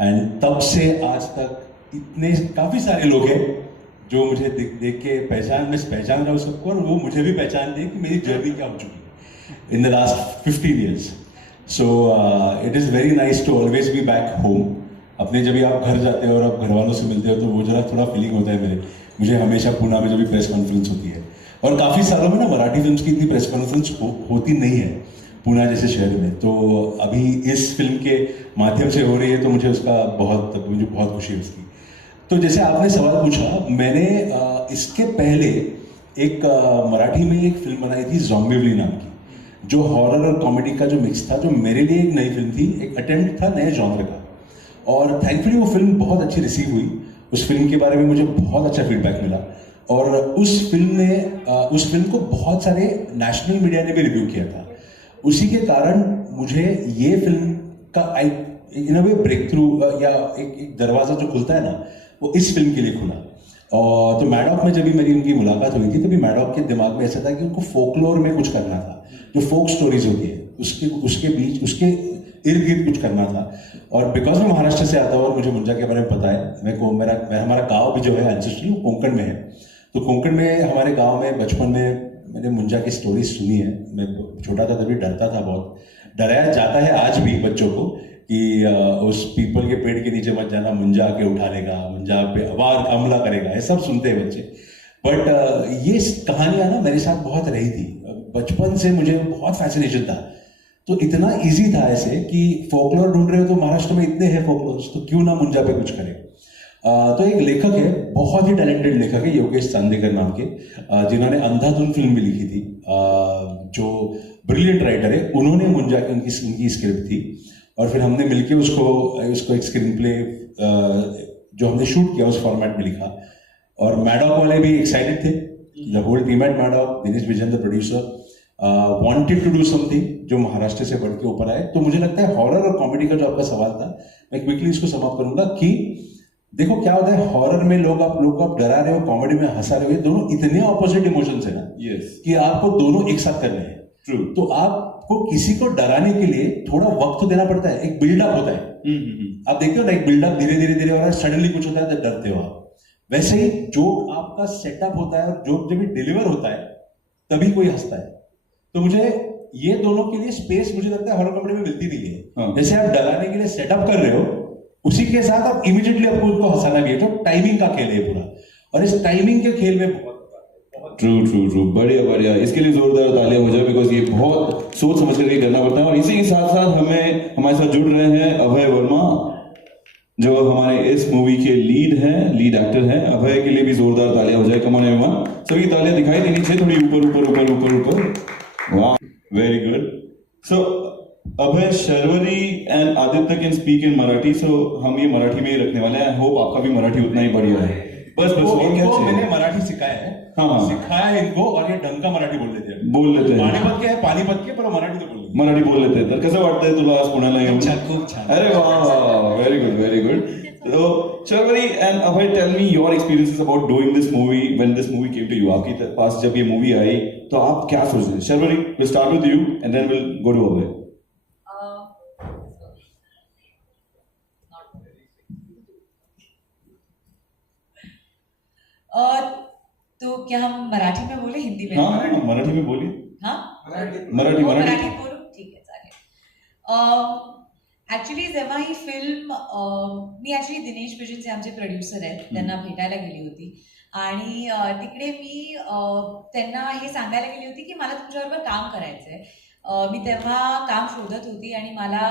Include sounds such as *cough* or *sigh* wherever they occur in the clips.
End तब से आज तक इतने काफ़ी सारे लोग हैं जो मुझे देख देख के पहचान मैं पहचान रहा हूँ सबको और वो मुझे भी पहचान दे कि मेरी जर्नी क्या हो चुकी है in the last fifteen years so it is very nice to always be back home अपने जब भी आप घर जाते हो और आप घर वालों से मिलते हो तो वो जरा थोड़ा फीलिंग होता है मेरे। मुझे हमेशा पूना में जब भी प्रेस कॉन्फ्रेंस होती है। और काफ़ी सालों में ना मराठी फ़िल्म की इतनी प्रेस कॉन्फ्रेंस हो, होती नहीं है। पूना जैसे शहर में। तो अभी इस फ़िल्म के माध्यम से हो रही है तो मुझे उसका बहुत, मुझे बहुत खुशी है उसकी। तो जैसे आपने सवाल पूछा, मैंने इसके पहले एक मराठी में एक फ़िल्म बनाई थी जॉम्बिवली नाम की। जो हॉरर और कॉमेडी का जो मिक्स था, जो मेरे लिए एक नई फ़िल्म थी, एक अटेम्प्ट था नए जॉनर का। और थैंकफुली वो फ़िल्म बहुत अच्छी रिसीव हुई। उस फ़िल्म के बारे में मुझे बहुत अच्छा फीडबैक मिला। और उस फ़िल्म ने उस फ़िल्म को बहुत सारे नेशनल मीडिया ने भी रिव्यू किया था। उसी के कारण मुझे ये फ़िल्म का आई इन वे ब्रेक थ्रू या एक एक दरवाज़ा जो खुलता है ना, वो इस फ़िल्म के लिए खुला। और तो मैडॉक में जब भी मेरी उनकी मुलाकात हुई थी, तभी मैडॉक के दिमाग में ऐसा था कि उनको फोकलोर में कुछ करना था। जो फोक स्टोरीज होती है, उसके उसके बीच, उसके इर्द गिर्द कुछ करना था। और बिकॉज़ मैं महाराष्ट्र से आता हूँ और मुझे मुंजा के बारे में पता है, मैं को, मेरा, मैं, हमारा गाँव भी जो है एंसेस्ट्रल वो कोंकण में है। तो कोंकण में, हमारे गाँव में, बचपन में मैंने मुंजा की स्टोरी सुनी है। मैं छोटा था तभी डरता था बहुत। डराया जाता है आज भी बच्चों को कि उस पीपल के पेड़ के नीचे मत जाना, मुंजा के उठा लेगा मुंजा पे वार हमला करेगा, ये सब सुनते हैं बच्चे। बट ये कहानियाँ ना मेरे साथ बहुत रही थी। बचपन से मुझे बहुत फैसिनेशन था। तो इतना इजी था ऐसे कि फोकलोर ढूंढ रहे हो तो महाराष्ट्र में इतने हैं फोकलोर्स तो क्यों ना मुंजा पे कुछ करें? तो एक लेखक है, बहुत ही टैलेंटेड लेखक है, योगेश चांदेकर नाम के जिन्होंने अंधाधुन फ़िल्म भी लिखी थी। जो ब्रिलियंट राइटर है, उन्होंने मुंजा उनकी उनकी स्क्रिप्ट थी, और फिर हमने मिलके उसको उसको एक स्क्रीन प्ले जो हमने शूट किया, उस फॉर्मेट में लिखा। और मैडॉक वाले भी एक्साइटेड थे। The whole team at Maddock Dinesh Vijan the producer wanted to do something जो महाराष्ट्र से बढ़ के ऊपर आए। तो मुझे लगता है हॉरर और कॉमेडी का जो आपका सवाल था, मैं क्विकली इसको समाप्त करूँगा कि देखो क्या होता है हॉरर में लोग आप लोग आप डरा रहे हो कॉमेडी में हंसा रहे हो दोनों इतने ऑपोजिट इमोशंस है ना यस कि आपको दोनों एक साथ करने हैं। ट्रू तो आपको किसी को डराने के लिए थोड़ा वक्त तो देना पड़ता है एक बिल्डअप होता है। आप देखते हो ना एक बिल्डअप धीरे धीरे धीरे हो रहा है सडनली कुछ होता है तो डरते हो आप। वैसे ही जोक आपका सेटअप होता है और जोक जब डिलीवर होता है तभी कोई हंसता है। तो मुझे ये दोनों के लिए स्पेस मुझे लगता है हॉरर कॉमेडी में मिलती नहीं है। हाँ। जैसे आप डराने के लिए सेटअप कर रहे हो उसी के साथ आप इमीडिएटली आपको उनको हंसाना भी है। तो टाइमिंग का खेल है पूरा। और इस टाइमिंग के खेल में ट्रू ट्रू ट्रू बढ़िया बढ़िया। इसके लिए जोरदार तालियाँ जाए बिकॉज़ ये बहुत सोच समझ करके करना पड़ता है। और इसी के साथ साथ हमें, हमारे साथ जुड़ रहे हैं अभय वर्मा, जो हमारे इस मूवी के लीड हैं लीड एक्टर हैं। अभय के लिए भी जोरदार तालियाँ हो जाए कमोन एवरीवन सभी तालियाँ दिखाई देनी चाहिए थोड़ी ऊपर ऊपर ऊपर ऊपर ऊपर। वाह very good so Abhay Sharvari and Aditya can speak in Marathi so हम ये मराठी में ही रखने वाले हैं। होप आपका भी मराठी उतना ही बढ़िया है। बस बस और क्या इनको मैंने मराठी सिखाया है। हाँ, हाँ। सिखाया है इनको और ये ढंग का मराठी बोल लेते हैं। बोल लेते हैं। पाणीपत के आहे पाणीपत के पण मराठी तो बोल लेते मराठी बोल लेते हैं। तर कसं वाटतंय तुला आज पुण्याला येऊन? छान, खूप छान. अरे वा व्हेरी गुड व्हेरी गुड तो Sharvari and Abhay tell me your experiences about doing this movie when this movie came to you आपके पास जब ये मूवी आई तो आप क्या सोच Sharvari will start with you and then will go to Abhay. Uh, तो क्या हम मराठी में बोले? हिंदी में? हाँ हाँ, मराठी में बोलिए। हाँ? मराठी हो, मराठी मराठी। बोलू। ठीक आहे चालेल ऍक्च्युली जेव्हा ही फिल्म मी ऍक्च्युली दिनेश विजनचे आमचे प्रोड्युसर आहेत. त्यांना भेटायला गेली होती. आणि अ, तिकडे मी अ, त्यांना हे सांगायला गेली होती की मला तुमच्याबरोबर काम करायचंय. अ, मी तेव्हा काम शोधत होती आणि मला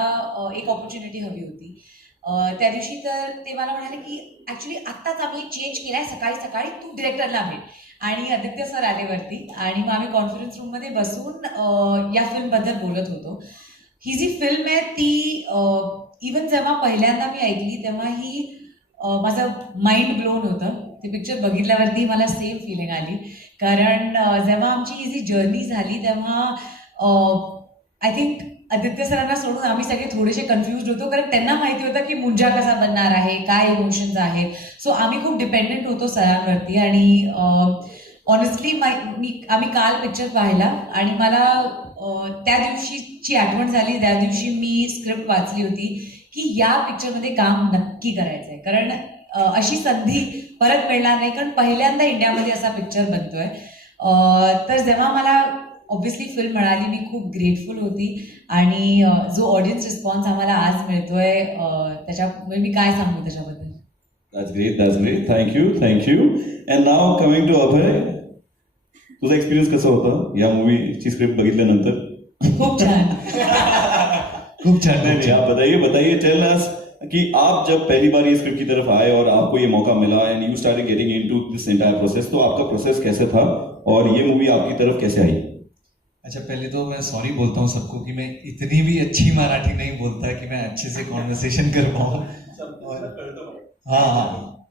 एक ऑपॉर्च्युनिटी हवी होती. त्या दिवशी तर ते मला म्हणाले की ऍक्च्युली आत्ताच आम्ही चेंज केलाय सकाळी सकाळी तू डिरेक्टरला भेट. आणि आदित्य सर आले वरती आणि मग आम्ही कॉन्फरन्स रूममध्ये बसून या फिल्मबद्दल बोलत होतो. ही जी फिल्म आहे ती इवन जेव्हा पहिल्यांदा मी ऐकली तेव्हा ही माझं माइंड ब्लोन होतं. ते पिक्चर बघितल्यावरती मला सेम फिलिंग आली. कारण जेव्हा आमची ही जी जर्नी झाली तेव्हा आय थिंक आदित्य सरांना सोडून आम्ही सगळे थोडेसे कन्फ्युज होतो कारण त्यांना माहिती होतं की मुंजा कसा बनणार आहे काय इमोशन्स आहेत. सो आम्ही खूप डिपेंडेंट होतो सरांवरती आणि ऑनेस्टली मी आम्ही काल पिक्चर पाहिला आणि मला त्या दिवशीची आठवण झाली. त्या दिवशी मी स्क्रिप्ट वाचली होती की या पिक्चरमध्ये काम नक्की करायचं आहे कारण अशी संधी परत मिळणार नाही कारण पहिल्यांदा इंडियामध्ये असा पिक्चर बनतोय. तर जेव्हा मला ऑब्व्हियसली फिल्म मिळाली मी खूप ग्रेटफुल होती आणि जो ऑडियन्स रिस्पॉन्स आम्हाला आज मिळतोय त्याच्यामुळे मी काय सांगू त्याच्याबद्दल That's great, that's great. Thank you, thank you. And now coming to Abhay. तुझा एक्सपिरियन्स कसा होता या मूवीची स्क्रिप्ट बघितल्यानंतर खूप छान *laughs* खूप छान नहीं नहीं आप बताइए बताइए टेल अस कि आप जब पहली बार ये स्क्रिप्ट की तरफ आए और आपको ये मौका मिला and you started getting into this entire process तो आपका प्रोसेस कैसे था और ये मूवी आपकी तरफ कैसे आई अच्छा पहले तो मैं सॉरी बोलता हूँ सबको कि मैं इतनी भी अच्छी मराठी नहीं बोलता कि मैं अच्छे से कॉन्वर्सेशन कर पाऊँ। हाँ हाँ।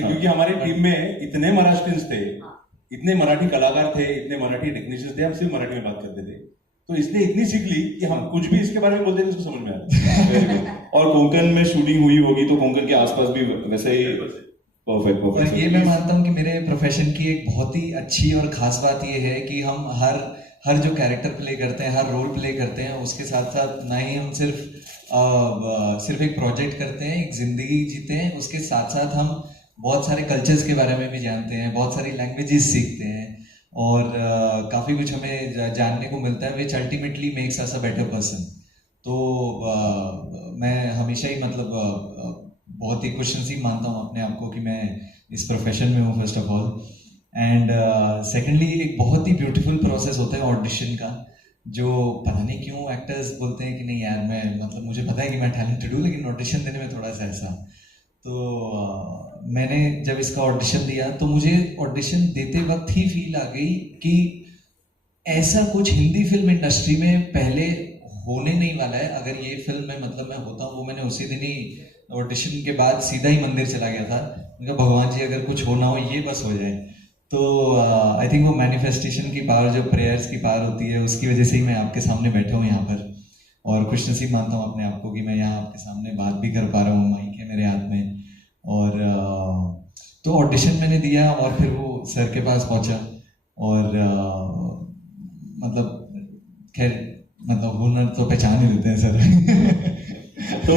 क्योंकि हमारी टीम में इतने महाराष्ट्रियंस थे इतने मराठी कलाकार थे इतने मराठी टेक्नीशियंस थे हम सिर्फ़ मराठी में बात करते थे। तो इसने इतनी सीख ली कि हम कुछ भी इसके बारे में बोलते थे इसको समझ में आ रहा Very good. *laughs* और कोंकण में शूटिंग हुई होगी तो कोंकण के आसपास भी वैसे ही परफेक्ट परफेक्ट ये मैं मानता हूँ कि मेरे प्रोफेशन की एक बहुत ही अच्छी और खास बात ये है कि हम हर हर जो कैरेक्टर प्ले करते हैं हर रोल प्ले करते हैं उसके साथ साथ ना ही हम सिर्फ़ अ, सिर्फ़ एक प्रोजेक्ट करते हैं एक ज़िंदगी जीते हैं उसके साथ साथ हम बहुत सारे कल्चर्स के बारे में भी जानते हैं बहुत सारी लैंग्वेजेस सीखते हैं और काफ़ी कुछ हमें जानने को मिलता है which ultimately makes us a better person तो अ, मैं हमेशा ही मतलब बहुत ही खुश नसीब मानता हूँ अपने आप को कि मैं इस प्रोफेशन में हूँ first of all and secondly uh, एक बहुत ही ब्यूटीफुल प्रोसेस होता है ऑडिशन का जो पता नहीं क्यों एक्टर्स बोलते हैं कि नहीं यार मैं मतलब मुझे पता है कि मैं टैलेंटेड हूँ लेकिन ऑडिशन देने में थोड़ा सा ऐसा। तो अ, मैंने जब इसका ऑडिशन दिया तो मुझे ऑडिशन देते वक्त ही फील आ गई कि ऐसा कुछ हिंदी फ़िल्म इंडस्ट्री में पहले होने नहीं वाला है। अगर ये फ़िल्म में मतलब मैं होता हूँ वो मैंने उसी दिन ही ऑडिशन के बाद सीधा ही मंदिर चला गया था। उनका भगवान जी अगर कुछ होना हो ये बस हो जाए। तो आई थिंक वो मैनिफेस्टेशन की पावर जो प्रेयर्स की पावर होती है उसकी वजह से ही मैं आपके सामने बैठा हूँ यहाँ पर। और खुश नसीब मानता हूँ अपने आप को कि मैं यहाँ आपके सामने बात भी कर पा रहा हूँ माइक है मेरे हाथ में। और अ, तो ऑडिशन मैंने दिया और फिर वो सर के पास पहुँचा। और अ, मतलब खैर मतलब हुनर तो पहचान ही देते हैं सर। *laughs* तो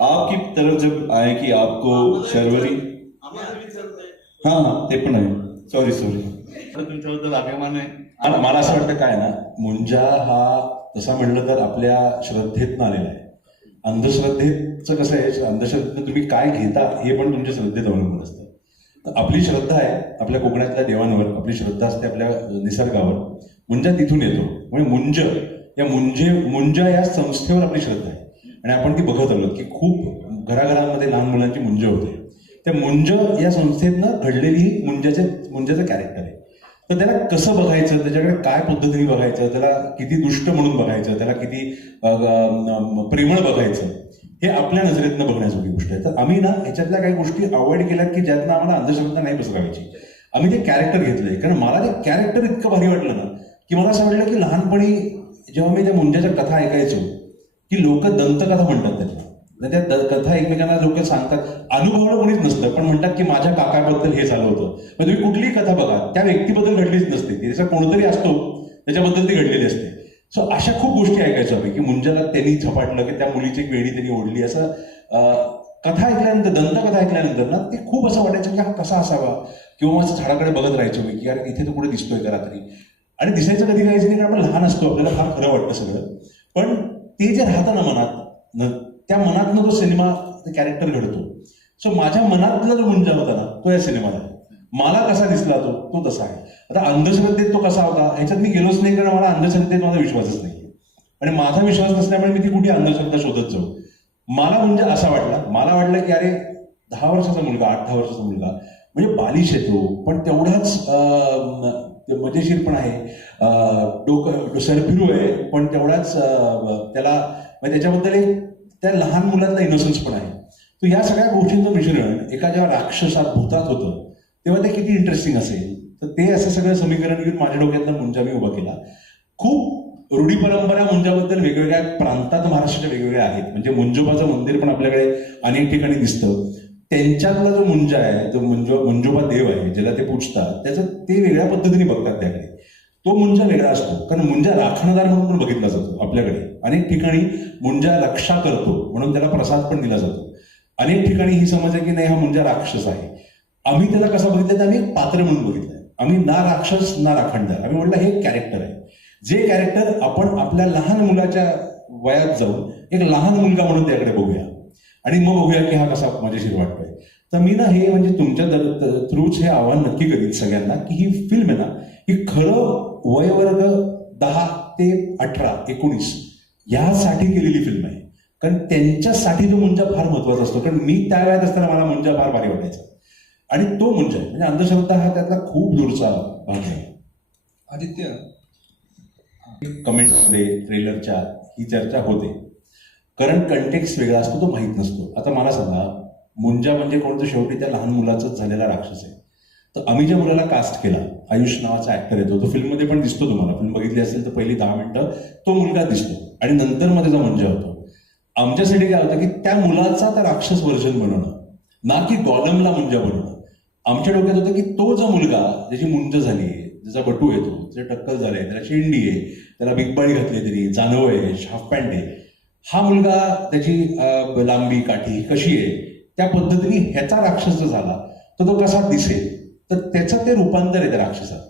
आपकी तरफ जब आए कि आपको शर्वरी? हाँ। हाँ ते पण आहे. सॉरी सॉरी तुमच्याबद्दल अभिमान आहे. आणि मला असं वाटतं काय ना मुंजा हा तसा म्हणलं तर आपल्या श्रद्धेतनं आलेला आहे. अंधश्रद्धेचं कसं आहे अंधश्रद्धेतनं तुम्ही काय घेता हे पण तुमच्या श्रद्धेत अवलंबून असतं. तर आपली श्रद्धा आहे आपल्या कोकणातल्या देवांवर आपली श्रद्धा असते आपल्या निसर्गावर. मुंजा तिथून येतो. म्हणजे मुंज या मुंजे मुंजा या संस्थेवर आपली श्रद्धा आहे. आणि आपण ती बघत आलो की खूप घराघरांमध्ये लहान मुलांची मुंज होते. त्या मुंज या संस्थेतनं घडलेली ही मुंजाचे मुंजाचं कॅरेक्टर आहे. तर त्याला कसं बघायचं? त्याच्याकडे काय पद्धतीने बघायचं? त्याला किती दुष्ट म्हणून बघायचं? त्याला किती प्रेमळ बघायचं? हे आपल्या नजरेतनं बघण्याजोगी गोष्ट आहे. तर आम्ही ना ह्याच्यातल्या काही गोष्टी अवॉइड केल्यात की ज्यातनं आम्हाला अंधश्रद्धा नाही बसवायची आम्ही ते कॅरेक्टर घेतलंय. कारण मला ते कॅरेक्टर इतकं भारी वाटलं ना की मला असं वाटलं की लहानपणी जेव्हा मी त्या मुंजाच्या कथा ऐकायचो की लोक दंतकथा म्हणतात त्याला. म्हणजे त्या कथा एकमेकांना लोक सांगतात. अनुभवलं कोणीच नसतं पण म्हणतात की माझ्या काकाबद्दल हे झालं होतं. मग तुम्ही कुठलीही कथा बघा त्या व्यक्तीबद्दल घडलीच नसते. ती त्याचा कोणतरी असतो त्याच्याबद्दल ती घडलेली असते. सो अशा खूप गोष्टी ऐकायचो आम्ही की मुंजाला त्यांनी झपाटलं की त्या मुलीची एक वेणी त्यांनी ओढली. असं कथा ऐकल्यानंतर दंतकथा ऐकल्यानंतर ना ते खूप असं वाटायचं की हा कसा असावा? किंवा असं झाडाकडे बघत राहायचो मी की यार इथे तो कुठे दिसतोय का रात्री. आणि दिसायचं कधी काहीच नाही कारण आपण लहान असतो आपल्याला फार खरं वाटतं सगळं. पण ते जे राहतं ना मनात त्या मनातनं तो सिनेमा कॅरेक्टर घडतो. सो माझ्या मनातलं जो गुंजा होता ना तो या सिनेमाला मला कसा दिसला तो तो तसा आहे. आता अंधश्रद्धेत तो कसा होता ह्याच्यात मी गेलोच नाही कारण मला अंधश्रद्धेत माझा विश्वासच नाही आणि माझा विश्वास नसल्यामुळे मी ती कुठे अंधश्रद्धा शोधत जाऊ. मला म्हणजे असा वाटला मला वाटलं की अरे दहा वर्षाचा मुलगा आठ दहा वर्षाचा मुलगा म्हणजे बालिश येतो पण तेवढाच ते मजेशीर पण आहे. डोकं सरफिरू आहे पण तेवढाच त्याला म्हणजे त्याच्याबद्दल एक त्या लहान मुलांना इनोसन्स पण आहे. तर या सगळ्या गोष्टींचं मिश्रण एका जेव्हा राक्षसात भूतात होतं तेव्हा ते किती इंटरेस्टिंग असेल. तर ते असं सगळं समीकरण घेऊन माझ्या डोक्यातला मुंजा मी उभा केला. खूप रूढी परंपरा मुंजाबद्दल वेगवेगळ्या प्रांतात महाराष्ट्राच्या वेगवेगळ्या आहेत. म्हणजे मुंजोबाचं मंदिर पण आपल्याकडे अनेक ठिकाणी दिसतं. त्यांच्यातला जो मुंजा आहे जो मुंजो मुंजोबा देव आहे ज्याला ते पूजतात त्याचं ते वेगळ्या पद्धतीने बघतात त्याकडे. तो मुंजा वेगळा असतो कारण मुंजा राखणदार म्हणून पण बघितला जातो आपल्याकडे. अनेक ठिकाणी मुंजा रक्षा करतो म्हणून त्याला प्रसाद पण दिला जातो. अनेक ठिकाणी ही समज आहे की नाही हा मुंजा राक्षस आहे. आम्ही त्याला कसा बघितलं तर आम्ही एक पात्र म्हणून बघितलं. आम्ही ना राक्षस ना राखणदार. आम्ही म्हटलं हे कॅरेक्टर आहे. जे कॅरेक्टर आपण आपल्या लहान मुलाच्या वयात जाऊन एक लहान मुलगा म्हणून त्याकडे बघूया. आणि मग बघूया की हा कसा मजेशीर वाटतोय. तर मी ना हे म्हणजे तुमच्या थ्रूच हे आव्हान नक्की करीन सगळ्यांना की ही फिल्म आहे ना ही खरं वयवर्ग दहा ते अठरा एकोणीस यासाठी केलेली फिल्म आहे. कारण त्यांच्यासाठी तो मुंजा फार महत्त्वाचा असतो. कारण मी त्या वयात असताना मला मुंजा फार भारी वाटायचा. आणि तो मुंजा म्हणजे अंधश्रद्धा हा त्यातला खूप दूरचा भाग आहे. आदित्य. कमेंटमध्ये ट्रेलरच्या ही चर्चा होते. कारण कंटेक्स वेगळा असतो तो माहीत नसतो. आता मला सांगा मुंजा म्हणजे कोणतं? शेवटी त्या लहान मुलाचाच झालेला राक्षस आहे. तर आम्ही ज्या मुलाला कास्ट केला आयुष नावाचा ऍक्टर येतो तो फिल्ममध्ये पण दिसतो तुम्हाला. फिल्म बघितली असेल तर पहिली दहा मिनिटं तो मुलगा दिसतो. आणि नंतर मध्ये जो मुंजा होतो. आमच्यासाठी काय होतं की त्या मुलाचा त्या राक्षस वर्जन बनवणं ना की गॉलमला मुंजा बनवणं. आमच्या डोक्यात होतं की तो जो मुलगा ज्याची मुंज झाली आहे ज्याचा बटू येतो ज्याचा टक्कल झालंय त्याला शेंडी आहे त्याला बिगबाळी घातली तरी जानव आहे हाफ पॅन्ट आहे हा मुलगा त्याची लांबी काठी कशी आहे त्या पद्धतीने ह्याचा राक्षस जर झाला तर तो कसा दिसेल? तर त्याचं ते रूपांतर आहे त्या राक्षसात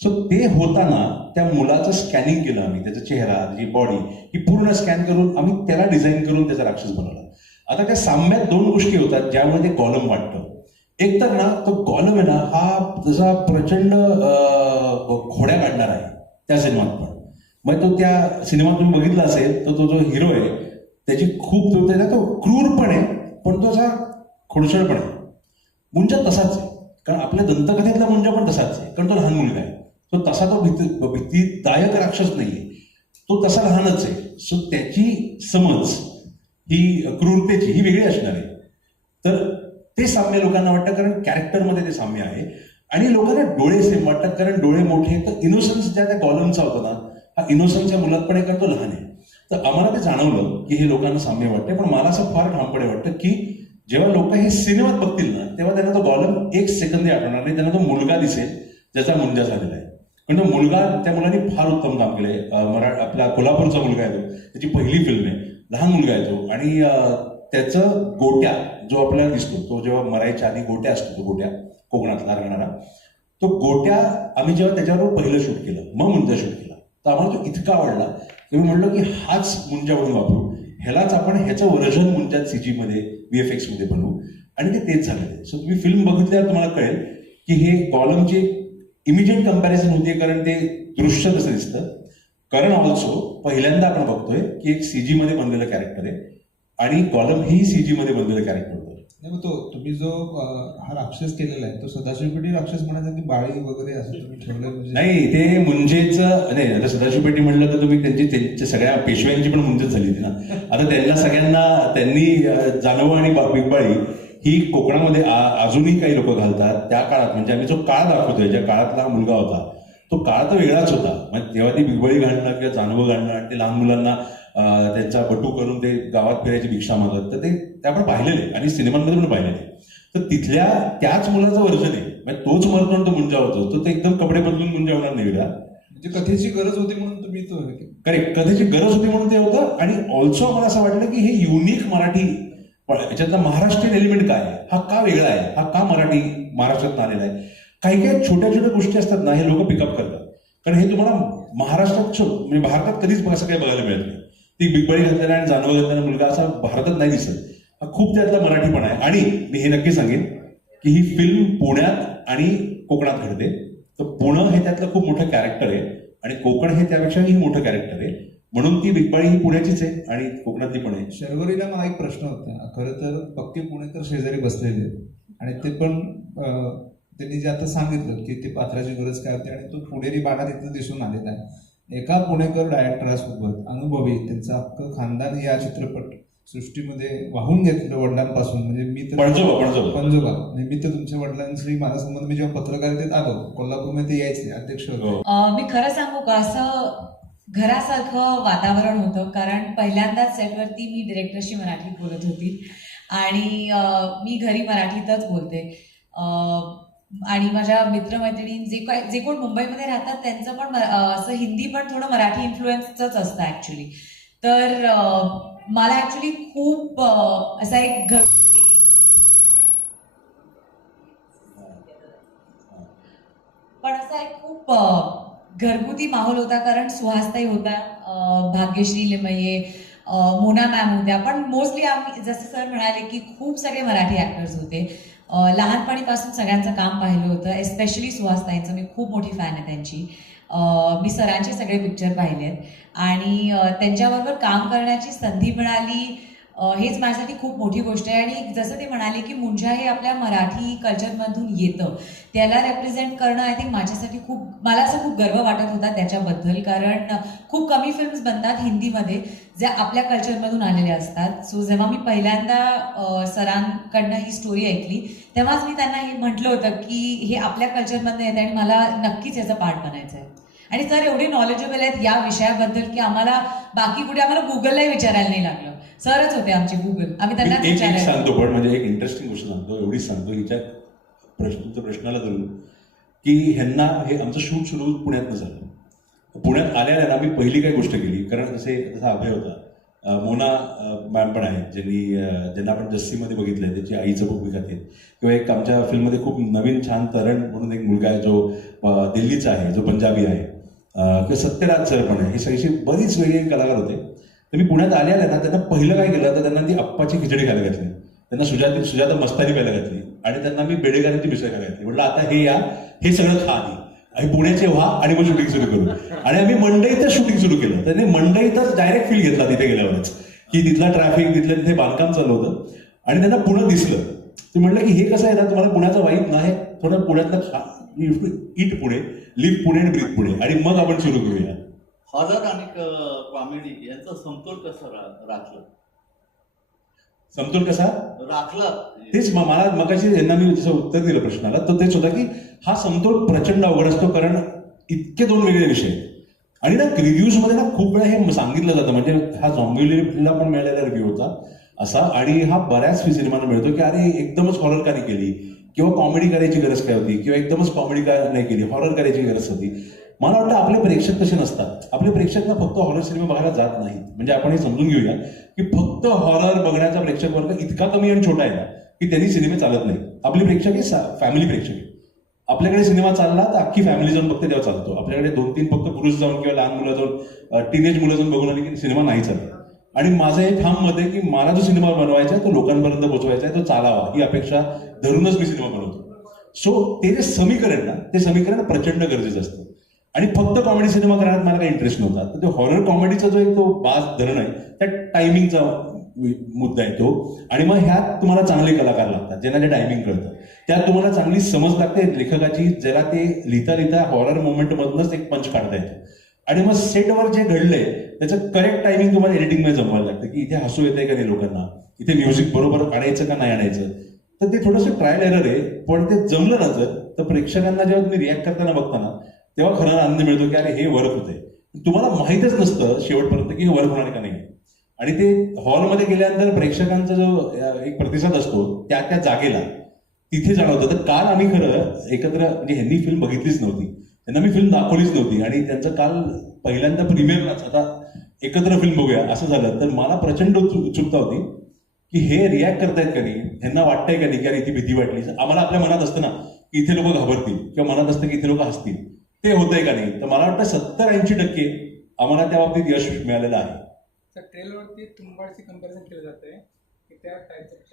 सो ते होताना त्या मुलाचं स्कॅनिंग केलं आम्ही त्याचा चेहरा त्याची बॉडी ही पूर्ण स्कॅन करून आम्ही त्याला डिझाईन करून त्याचा राक्षस बनवला. आता त्या साम्यात दोन गोष्टी होतात ज्यामुळे ते कॉलम वाटतं. एक तर ना तो कॉलम आहे ना हा जसा प्रचंड खोड्या काढणार आहे त्या सिनेमात पण. मग तो त्या सिनेमात तुम्ही बघितला असेल तर तो जो हिरो आहे त्याची खूप तो त्याचा तो क्रूर पण आहे पण तो असा खोडसळ पण आहे. मुंजा तसाच आहे. कारण आपल्या दंतकथेतला मुंजा पण तसाच आहे. कारण तो लहान मुलगा आहे. तो तसा तो भीती भीतीदायक राक्षस नाहीये तो तसा लहानच आहे. सो त्याची समज ही क्रूरतेची ही वेगळी असणार आहे. तर ते साम्य लोकांना वाटतं कारण कॅरेक्टरमध्ये ते साम्य आहे. आणि लोकांना डोळे सेम वाटतात कारण डोळे मोठे तर इनोसन्स ज्या त्या कॉलमचा होता ना हा इनोसनच्या मुलात पण आहे कारण तो लहान आहे. तर आम्हाला ते जाणवलं की हे लोकांना साम्य वाटतंय पण मला असं फार ठामपणे वाटतं की जेव्हा लोक हे सिनेमात बघतील ना तेव्हा त्यांना तो गॉलम एक सेकंदही आठवणार नाही त्यांना तो मुलगा दिसेल ज्याचा मुंजा झालेला आहे. पण तो मुलगा त्या मुलांनी फार उत्तम काम केलंय. मरा आपला कोल्हापूरचा मुलगा आहे तो त्याची पहिली फिल्म आहे. लहान मुलगा आहे तो. आणि त्याचं गोट्या जो आपल्याला दिसतो तो जेव्हा मरायच्या आधी गोट्या असतो तो गोट्या कोकणातला राहणारा तो गोट्या आम्ही जेव्हा त्याच्यावर पहिलं शूट केलं मग मुंजा शूट केलं. तर आम्हाला तो इतका आवडला की मी म्हणलो की हाच मुंजा म्हणून वापरू. ह्यालाच आपण ह्याचं वर्जन मुंजात सीजी मध्ये एफमध्ये बनवू आणि ते तेच झालेलं आहे सो तुम्ही फिल्म बघितल्यावर तुम्हाला कळेल की हे कॉलमचे इमिजिएट कंपॅरिझन होते कारण ते दृश्य तसं दिसतं. कारण ऑल्सो पहिल्यांदा आपण बघतोय की एक सीजी मध्ये बनलेलं कॅरेक्टर आहे. आणि कॉलम ही सी जीमध्ये बनलेलं कॅरेक्टर होतं. नाही मग तो तुम्ही जो हा राक्षस केलेला आहे तो सदाशिव पेटी राक्षस म्हणायचा की बाळी वगैरे असं तुम्ही ठेवलं म्हणजे? नाही ते मुंजेच नाही आता सदाशिव पेटी म्हणलं तर तुम्ही त्यांची त्यांच्या सगळ्या पेशव्यांची पण मुंजेच झाली होती ना. आता त्यांना सगळ्यांना त्यांनी जानवं आणि बा- बिगबाळी ही कोकणामध्ये आ- अजूनही काही लोक घालतात. त्या काळात म्हणजे आम्ही जो काळ दाखवतोय ज्या काळातला हा मुलगा होता तो काळ तर वेगळाच होता. म्हणजे तेव्हा ती बिगबळी घालणं किंवा जानवं घालणं आणि ते लहान मुलांना त्यांचा बटू करून ते गावात फिरायची भिक्षा मागत तर ते आपण पाहिलेले आणि सिनेमांमध्ये पण पाहिलेले तर तिथल्या त्याच मुलाचं वर्जन आहे. म्हणजे तोच मरतो तो मुंजा होतो. तर ते एकदम कपडे बदलून मुंजा होणार नाही वेगळा म्हणजे कथेची गरज होती म्हणून तुम्ही तो. करेक्ट. कथेची गरज होती म्हणून ते होतं. आणि ऑल्सो मला असं वाटलं की हे युनिक मराठी याच्यातला महाराष्ट्रीयन एलिमेंट काय हा का वेगळा आहे? हा का मराठी महाराष्ट्रात आलेला आहे? काही काही छोट्या छोट्या गोष्टी असतात ना हे लोक पिकअप करतात. कारण हे तुम्हाला महाराष्ट्रात म्हणजे भारतात कधीच असं काही बघायला मिळत नाही. ती बिगबळी घातलेला आणि जानवर घातलेला मुलगा असा भारतात नाही दिसत. हा खूप त्यातला मराठीपणा आहे. आणि मी हे नक्की सांगेन की ही फिल्म पुण्यात आणि कोकणात घडते. तर पुणं हे त्यातलं खूप मोठं कॅरेक्टर आहे. आणि कोकण हे त्यापेक्षाही मोठं कॅरेक्टर आहे. म्हणून ती बिगबाळी ही पुण्याचीच आहे आणि कोकणातली पण आहे. शर्वरीला मला एक प्रश्न होता. खरं तर पक्के पुणेकर शेजारी बसलेले आणि ते पण त्यांनी जे आता सांगितलं की ते पात्राची गरज काय होती आणि तो पुणेरी बाणा तिथं दिसून आलेला आहे. एका पुणेकर डायरेक्टरासोबत अनुभवी त्यांचं अख्खं खानदान या चित्रपट सृष्टीमध्ये वाहून घेतलं वडिलांपासून. म्हणजे मी तर पंजोबा म्हणजे मी तर तुमच्या वडिलांशी माझा संबंध मी जेव्हा पत्रकारितेत आलो कोल्हापूरमध्ये ते यायचे अध्यक्ष होते. हो. मी खरं सांगू का? असं घरासारखं वातावरण होतं कारण पहिल्यांदाच सेटवरती मी डिरेक्टरशी मराठीत बोलत होती. आणि मी घरी मराठीतच बोलते. आणि माझ्या मित्रमैत्रिणी जे काय जे कोण मुंबईमध्ये राहतात त्यांचं पण असं हिंदी पण थोडं मराठी इन्फ्लुएन्सच असतं ॲक्च्युली तर मला ॲक्च्युली खूप असा एक घर पण असा एक खूप घरगुती माहोल होता कारण सुहासताई होता भाग्यश्री लिमये मोना मॅम होत्या. पण मोस्टली आम्ही जसं सर म्हणाले की खूप सगळे मराठी ॲक्टर्स होते. लहानपणीपासून सगळ्यांचं काम पाहिलं होतं एस्पेशली सुहासताईंचं मी खूप मोठी फॅन आहे त्यांची. मी सरांचे सगळे पिक्चर पाहिले आहेत. आणि त्यांच्याबरोबर काम करण्याची संधी मिळाली. हेच माझ्यासाठी खूप मोठी गोष्ट आहे. आणि जसं ते म्हणाले की मुंजा हे आपल्या मराठी कल्चरमधून येतं. त्याला रेप्रेझेंट करणं आय थिंक माझ्यासाठी खूप मला असं खूप गर्व वाटत होता त्याच्याबद्दल. कारण खूप कमी फिल्म्स बनतात हिंदीमध्ये ज्या आपल्या कल्चरमधून आलेल्या असतात. सो जेव्हा मी पहिल्यांदा सरांकडनं ही स्टोरी ऐकली तेव्हाच मी त्यांना हे म्हटलं होतं की हे आपल्या कल्चरमधनं येतं आणि मला नक्कीच याचा पार्ट बनायचं आहे आणि सर एवढे नॉलेजेबल आहेत या विषयाबद्दल की आम्हाला बाकी कुठे आम्हाला गुगललाही विचारायला नाही लागलं. सरच होते आमचे गुगल आम्ही त्यांना सांगतो पण म्हणजे एक इंटरेस्टिंग गोष्ट सांगतो एवढीच सांगतो हिच्या प्रश्न प्रश्नाला धरून. की ह्यांना हे आमचं शूट सुरू पुण्यातनं झालं. पुण्यात आल्याला मी पहिली काय गोष्ट केली कारण असे जसा अभय होता. मोना मॅम पण आहे ज्यांनी ज्यांना आपण जस्सीमध्ये बघितलंय त्याची आईचं भूमिका ते किंवा एक आमच्या फिल्ममध्ये खूप नवीन छान तरण म्हणून एक मुलगा आहे जो दिल्लीचा आहे जो पंजाबी आहे. किंवा सत्यराज सर पण आहे हे सगळी बरीच वेगळे कलाकार होते. तर मी पुण्यात आले आले ना त्यांना पहिलं काय केलं तर त्यांना ती अप्पाची खिचडी खायला घातली. त्यांना सुजाती सुजाता मस्तानी खायला घातली. आणि त्यांना मी बेडेगारांची मिसळ खायला घातली. म्हटलं आता हे या हे सगळं खा आधी. आणि पुण्याचे व्हा आणि मग शूटिंग सुरू करू. आणि आम्ही मंडईतच शूटिंग सुरू केलं. त्यांनी मंडईतच डायरेक्ट फील घेतला तिथे गेल्यावरच. की तिथला ट्रॅफिक तिथलं तिथे बांधकाम चालू होतं. आणि त्यांना पुणं दिसलं. ते म्हटलं की हे कसं आहे ना तुम्हाला पुण्याचं वाईट नाही थोडं पुण्यातलं खा. इट पुणे लिव्ह पुणे आणि ब्रीथ पुणे आणि मग आपण सुरू करूया. हॉरर आणि कॉमेडी यांचा समतोल कसा राखलं? समतोल कसा? राखला. तेच मला मगाशी यांना मी जसं उत्तर दिलं प्रश्नाला तर तेच होतं की हा समतोल प्रचंड अवघड असतो कारण इतके दोन वेगळे विषय. आणि ना रिव्ह्यूजमध्ये ना खूप वेळा हे सांगितलं जातं. म्हणजे हा झॉम्बिलीला पण मिळालेला रिव्ह्यू होता असा. आणि हा बऱ्याच सिनेमांना मिळतो की अरे एकदमच हॉरर का केली. किंवा कॉमेडी करायची गरज काय होती? किंवा एकदमच कॉमेडी का नाही केली? हॉरर करायची गरज होती? मला वाटतं आपले प्रेक्षक कसे नसतात. आपले प्रेक्षक ना फक्त हॉरर सिनेमा बघायला जात नाहीत. म्हणजे आपण हे समजून घेऊया की फक्त हॉरर बघण्याचा प्रेक्षक वर्ग इतका कमी आणि छोटा आहे ना की त्यांनी सिनेमे चालत नाही. आपले प्रेक्षक हे फॅमिली प्रेक्षक आहे. आपल्याकडे सिनेमा चालला तर अख्खी फॅमिली जाऊन बघते तेव्हा चालतो. आपल्याकडे दोन तीन फक्त पुरुष जाऊन किंवा लहान मुलं जाऊन टीनेज मुलं जाऊन बघून आली की सिनेमा नाही चालत. आणि माझं हे ठाम मत आहे की मला जो सिनेमा बनवायचा आहे तो लोकांपर्यंत पोहोचवायचा आहे तो चालावा. ही अपेक्षा धरूनच मी सिनेमा बनवतो. सो ते जे समीकरण ना ते समीकरण प्रचंड गरजेचं असतं. आणि फक्त कॉमेडी सिनेमा करण्यात मला काही इंटरेस्ट नव्हता. तर ते हॉरर कॉमेडीचा जो एक तो बाज धरण आहे त्या टायमिंगचा मुद्दा आहे तो. आणि मग ह्यात तुम्हाला चांगले कलाकार लागतात ज्यांना ते टायमिंग कळतं. त्यात तुम्हाला चांगली समज लागते लेखकाची ज्याला ते लिहिता लिहिता हॉरर मोमेंट मधूनच एक पंच काढता येतं. आणि मग सेटवर जे घडलंय त्याचं करेक्ट टायमिंग तुम्हाला एडिटिंगमध्ये जमवायला लागतं की इथे हसू येतंय का नाही लोकांना? इथे म्युझिक बरोबर आणायचं का नाही आणायचं? तर ते थोडंसं ट्रायल एरर आहे पण ते जमलं ना जर तर प्रेक्षकांना जेव्हा तुम्ही रिॲक्ट करताना बघताना तेव्हा खरा आनंद मिळतो की अरे हे वर्क होते तुम्हाला माहीतच नसतं शेवटपर्यंत की हे वर्क होणार का नाही. आणि ते हॉलमध्ये गेल्यानंतर प्रेक्षकांचा जो एक प्रतिसाद असतो त्या त्या जागेला तिथे जाणवतं. तर काल आम्ही खरं एकत्र म्हणजे ह्यांनी फिल्म बघितलीच नव्हती. त्यांना मी फिल्म दाखवलीच नव्हती. आणि त्यांचं काल पहिल्यांदा प्रीमियरलाच आता एकत्र फिल्म बघूया. असं झालं. तर मला प्रचंड उत्सु- उत्सुकता होती की हे रिॲक्ट करतायत का नाही? ह्यांना वाटतंय का नाही की अरे इथे भीती वाटली? आम्हाला आपल्या मनात असतं ना की इथे लोक घाबरतील किंवा मनात असतं की इथे लोक हसतील. ते होतंय का नाही? तर मला वाटतं सत्तर ऐंशी टक्के आम्हाला त्या बाबतीत यश मिळालेलं आहे. तुंबाडची कंपॅरिझन केलं जाते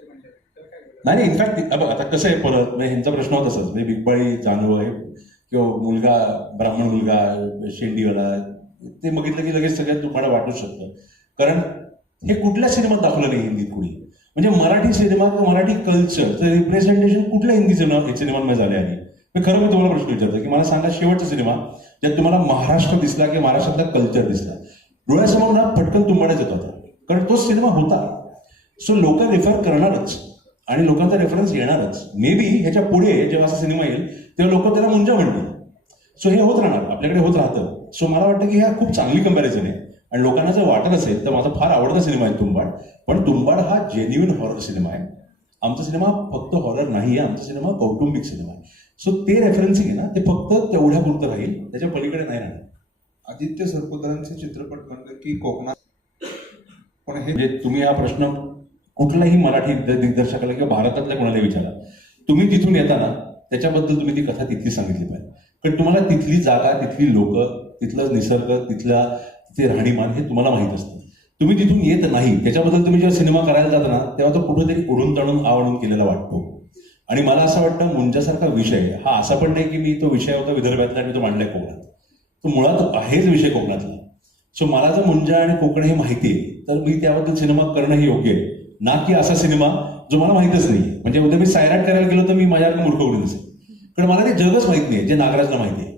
म्हणजे? नाही इनफॅक्ट आता कसं आहे परत? म्हणजे ह्यांचा प्रश्न होता तसंच. म्हणजे बिग बाई जानू आहे. किंवा मुलगा ब्राह्मण मुलगा शेंडीवाला ते बघितलं की लगेच सगळ्यात तुम्हाला वाटू शकतं. कारण हे कुठल्या सिनेमात दाखवलं नाही हिंदीत कुणी? म्हणजे मराठी सिनेमा किंवा मराठी कल्चरचं रिप्रेझेंटेशन कुठल्या हिंदी सिनेमा सिनेमांमध्ये झाले आहे? मी खरं मी तुम्हाला प्रश्न विचारतो की मला सांगा शेवटचा सिनेमा ज्यात तुम्हाला महाराष्ट्र दिसला किंवा महाराष्ट्रातला कल्चर दिसला. डोळ्यासमोर ना पटकन तुंबाड्याच येत होता कारण तो सिनेमा होता. सो लोक रेफर करणारच. आणि लोकांचा रेफरन्स येणारच. मे बी ह्याच्या पुढे जेव्हा असा सिनेमा येईल तेव्हा लोक त्याला मुंजा म्हणतील. सो हे होत राहणार. आपल्याकडे होत राहतं. सो मला वाटतं की ह्या खूप चांगली कंपॅरिझन आहे. आणि लोकांना जर वाटत असेल तर माझा फार आवडता सिनेमा आहे तुंबाड. पण तुंबाड हा जेन्युइन हॉरर सिनेमा आहे. आमचा सिनेमा फक्त हॉरर नाही आहे. आमचा सिनेमा कौटुंबिक सिनेमा आहे. सो ते रेफरन्सिंग आहे ना ते फक्त तेवढ्या पुरतं राहील. त्याच्या पलीकडे नाही राहणार. आदित्य सरपोतरांचे चित्रपट म्हणलं की कोकणात. पण हे म्हणजे तुम्ही हा प्रश्न कुठलाही मराठी दिग्दर्शकाला किंवा भारतातल्या कोणाला विचारा. तुम्ही तिथून येताना त्याच्याबद्दल तुम्ही ती कथा तिथली सांगितली पाहिजे. कारण तुम्हाला तिथली जागा तिथली लोक तिथलं निसर्ग तिथला तिथे राहणीमान हे तुम्हाला माहीत असतं. तुम्ही तिथून येत नाही त्याच्याबद्दल तुम्ही जेव्हा सिनेमा करायला जाता ना तेव्हा तो कुठेतरी उडून ताणून आवडून केलेला वाटतो. आणि मला असं वाटतं मुंजासारखा विषय हा असा पण नाही की मी तो विषय होता विदर्भातला आणि तो मांडलाय कोकणात. तो मुळात आहेच विषय कोकणातला. सो मला जर मुंजा आणि कोकण हे माहिती आहे तर मी त्याबद्दल सिनेमा करणं हे योग्य आहे. ना की असा सिनेमा जो मला माहितच नाही म्हणजे उद्या मी सायराट करायला गेलो तर मी माझ्याकडे मूर्ख उडून असेल कारण मला ते जगच माहीत नाही जे नागराजला माहिती आहे.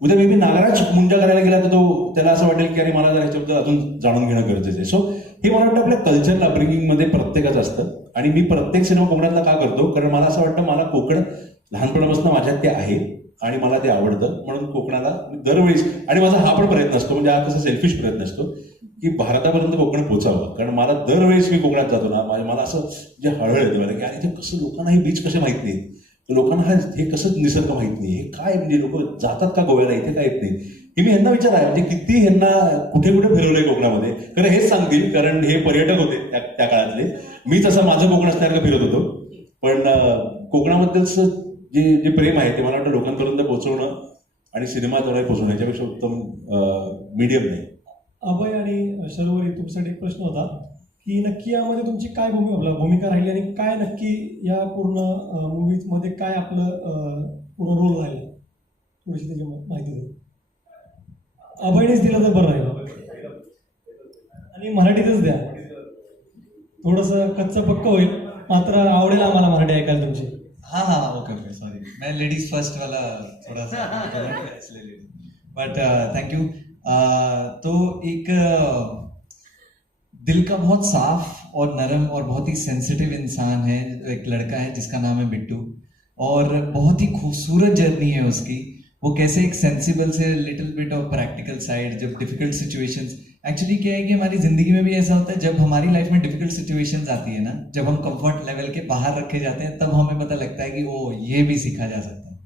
उद्या मी नागराज मुंजा करायला गेला तर तो त्याला असं वाटेल की अरे मला जर ह्याच्याबद्दल अजून जाणून घेणं गरजेचं आहे. सो हे मला वाटतं आपल्या कल्चरल अपब्रिंगिंगमध्ये प्रत्येकाचं असतं. आणि मी प्रत्येक सिनेमा कोकणातला का करतो? कारण मला असं वाटतं मला कोकण लहानपणापासून माझ्यात ते आहे आणि मला ते आवडतं. म्हणून कोकणाला दरवेळेस आणि माझा हा पण प्रयत्न असतो. म्हणजे हा कसा सेल्फिश प्रयत्न असतो. की भारतापर्यंत कोकण पोचावं. कारण मला दरवेळेस मी कोकणात जातो ना मला असं जे हळहळ येते मला की अरे ते कसं लोकांना हे बीच कसे माहीत नाही लोकांना हा हे कसं निसर्ग माहीत नाही हे काय म्हणजे लोक जातात का गोव्याला? इथे काय येत नाही? हे मी ह्यांना विचार आहे म्हणजे किती ह्यांना कुठे कुठे फिरवलंय कोकणामध्ये? खरं हेच सांगतील कारण हे पर्यटक होते त्या त्या काळातले. मी तसं माझं कोकण असल्यासारखं फिरत होतो. पण अं, जे जे प्रेम आहे ते मला वाटतं लोकांपर्यंत पोहोचवणं आणि सिनेमाद्वारे पोचवणं याच्यापेक्षा उत्तम मीडियम नाही. अभय आणि शर्वरी तुमच्यासाठी एक प्रश्न होता की नक्की यामध्ये तुमची काय भूमिका आपला भूमिका राहिली आणि काय नक्की या पूर्ण मूवीजमध्ये काय आपलं पूर्ण रोल राहील? थोडीशी त्याची माहिती द्या अभयनेच दिलं तर बरं राहील. आणि मराठीतच द्या. थोडस कच्चं पक्क होईल. मात्र आवडेल आम्हाला मराठी ऐकायला तुमची. हाँ हाँ ओके ओके सॉरी मैं लेडीज फर्स्ट वाला थोड़ा सा बट थैंक यू तो एक दिल का बहुत साफ़ और नरम और बहुत ही सेंसिटिव इंसान है, एक लड़का है जिसका नाम है बिट्टू। और बहुत ही खूबसूरत जर्नी है उसकी। वो कैसे एक sensible say little bit of practical side जब डिफ़िकल्ट सिचुएशंस एक्चुअली क्या है कि हमारी ज़िंदगी में भी ऐसा होता है, जब हमारी लाइफ में डिफ़िकल्ट सिचुएशंस आती है ना, जब हम कंफर्ट लेवल के बाहर रखे जाते हैं, तब हमें पता लगता है कि वो ये भी सीखा जा सकता है।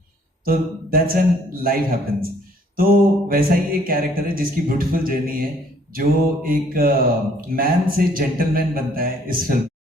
तो दैट्स एन लाइफ हैपेंस तो वैसा ही एक कैरेक्टर है जिसकी ब्यूटीफुल जर्नी है जो एक मैन से जेंटलमैन बनता है इस फिल्म